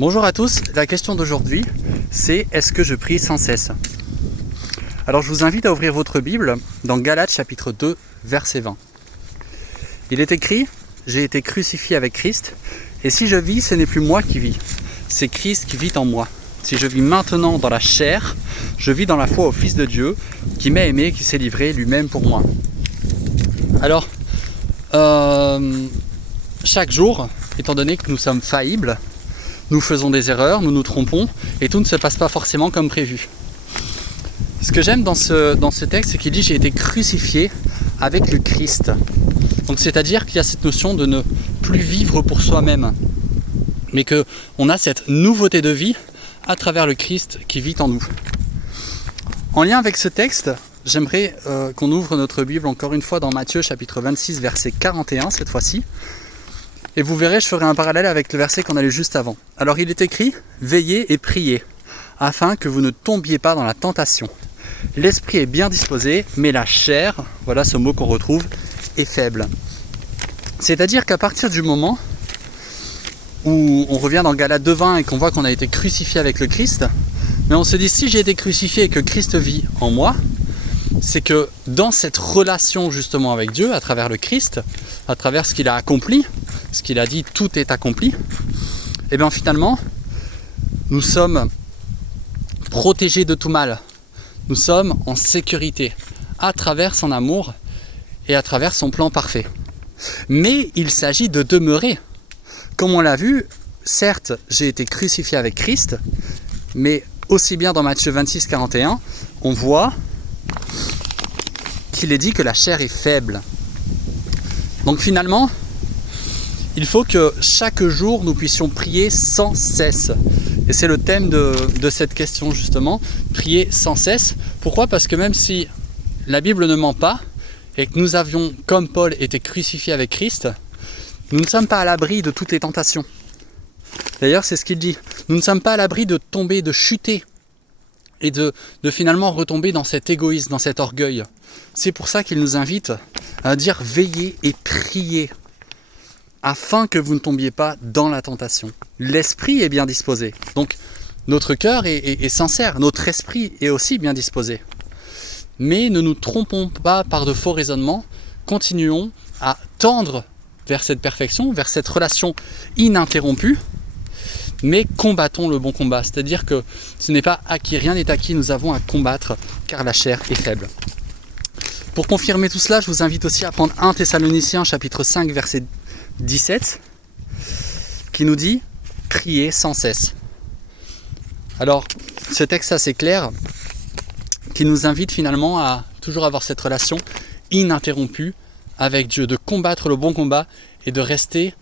Bonjour à tous, la question d'aujourd'hui c'est est-ce que je prie sans cesse? Alors je vous invite à ouvrir votre Bible dans Galates chapitre 2 verset 20. Il est écrit: j'ai été crucifié avec Christ et si je vis, ce n'est plus moi qui vis, c'est Christ qui vit en moi. Si je vis maintenant dans la chair, je vis dans la foi au Fils de Dieu qui m'a aimé, qui s'est livré lui-même pour moi. Alors, chaque jour, étant donné que nous sommes faillibles, nous faisons des erreurs, nous nous trompons et tout ne se passe pas forcément comme prévu. Ce que j'aime dans ce texte, c'est qu'il dit: j'ai été crucifié avec le Christ. Donc c'est-à-dire qu'il y a cette notion de ne plus vivre pour soi-même, mais qu'on a cette nouveauté de vie à travers le Christ qui vit en nous. En lien avec ce texte, j'aimerais qu'on ouvre notre Bible encore une fois dans Matthieu chapitre 26 verset 41 cette fois-ci. Et vous verrez, je ferai un parallèle avec le verset qu'on a lu juste avant. Alors il est écrit: veillez et priez, afin que vous ne tombiez pas dans la tentation. L'esprit est bien disposé, mais la chair, voilà ce mot qu'on retrouve, est faible. C'est-à-dire qu'à partir du moment où on revient dans Galates 2:20 et qu'on voit qu'on a été crucifié avec le Christ, mais on se dit: si j'ai été crucifié et que Christ vit en moi, c'est que dans cette relation justement avec Dieu, à travers le Christ, à travers ce qu'il a accompli, ce qu'il a dit, tout est accompli, et bien finalement, nous sommes protégés de tout mal. Nous sommes en sécurité à travers son amour et à travers son plan parfait. Mais il s'agit de demeurer. Comme on l'a vu, certes, j'ai été crucifié avec Christ, mais aussi bien dans Matthieu 26, 41, on voit qu'il est dit que la chair est faible. Donc finalement, il faut que chaque jour nous puissions prier sans cesse. Et c'est le thème de cette question justement, prier sans cesse. Pourquoi ? Parce que même si la Bible ne ment pas, et que nous avions, comme Paul, été crucifiés avec Christ, nous ne sommes pas à l'abri de toutes les tentations. D'ailleurs, c'est ce qu'il dit. Nous ne sommes pas à l'abri de tomber, de chuter, et de finalement retomber dans cet égoïsme, dans cet orgueil. C'est pour ça qu'il nous invite à dire: veillez et priez, afin que vous ne tombiez pas dans la tentation. L'esprit est bien disposé. Donc notre cœur est sincère, notre esprit est aussi bien disposé. Mais ne nous trompons pas par de faux raisonnements, continuons à tendre vers cette perfection, vers cette relation ininterrompue, mais combattons le bon combat. C'est-à-dire que ce n'est pas acquis, rien n'est acquis, nous avons à combattre, car la chair est faible. Pour confirmer tout cela, je vous invite aussi à prendre 1 Thessaloniciens chapitre 5 verset 17 qui nous dit: priez sans cesse. Alors ce texte assez clair qui nous invite finalement à toujours avoir cette relation ininterrompue avec Dieu, de combattre le bon combat et de rester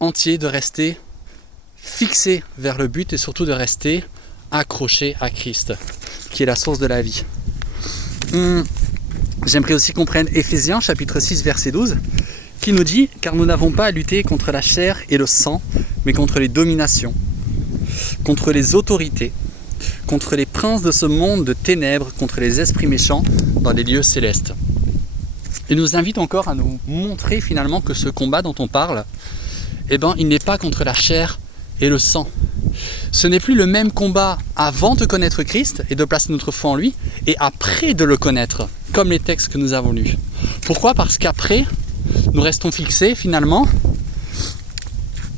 entier, de rester fixé vers le but et surtout de rester accroché à Christ qui est la source de la vie. J'aimerais aussi qu'on prenne Éphésiens chapitre 6 verset 12 qui nous dit: car nous n'avons pas à lutter contre la chair et le sang, mais contre les dominations, contre les autorités, contre les princes de ce monde de ténèbres, contre les esprits méchants dans les lieux célestes. Il nous invite encore à nous montrer finalement que ce combat dont on parle, il n'est pas contre la chair et le sang. Ce n'est plus le même combat avant de connaître Christ et de placer notre foi en lui, et après de le connaître, comme les textes que nous avons lus. Pourquoi ? Parce qu'après, nous restons fixés finalement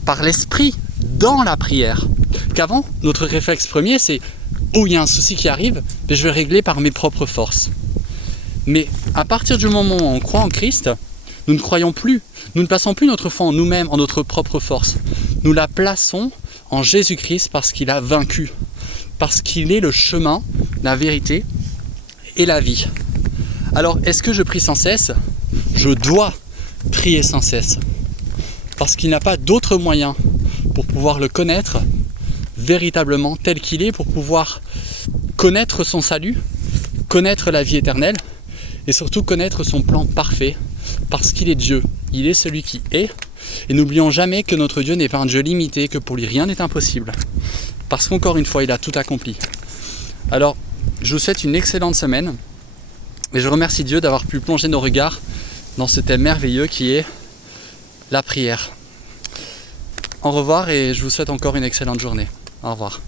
par l'esprit dans la prière. Qu'avant, notre réflexe premier, c'est: oh, il y a un souci qui arrive, mais je vais régler par mes propres forces. Mais à partir du moment où on croit en Christ, nous ne croyons plus, nous ne plaçons plus notre foi en nous-mêmes, en notre propre force. Nous la plaçons en Jésus-Christ parce qu'il a vaincu, parce qu'il est le chemin, la vérité et la vie. Alors, est-ce que je prie sans cesse ? Je dois prier sans cesse, parce qu'il n'y a pas d'autre moyen pour pouvoir le connaître véritablement tel qu'il est, pour pouvoir connaître son salut, connaître la vie éternelle et surtout connaître son plan parfait, parce qu'il est Dieu, il est celui qui est. Et n'oublions jamais que notre Dieu n'est pas un Dieu limité, que pour lui rien n'est impossible, parce qu'encore une fois il a tout accompli. Alors je vous souhaite une excellente semaine et je remercie Dieu d'avoir pu plonger nos regards dans ce thème merveilleux qui est la prière. Au revoir et je vous souhaite encore une excellente journée. Au revoir.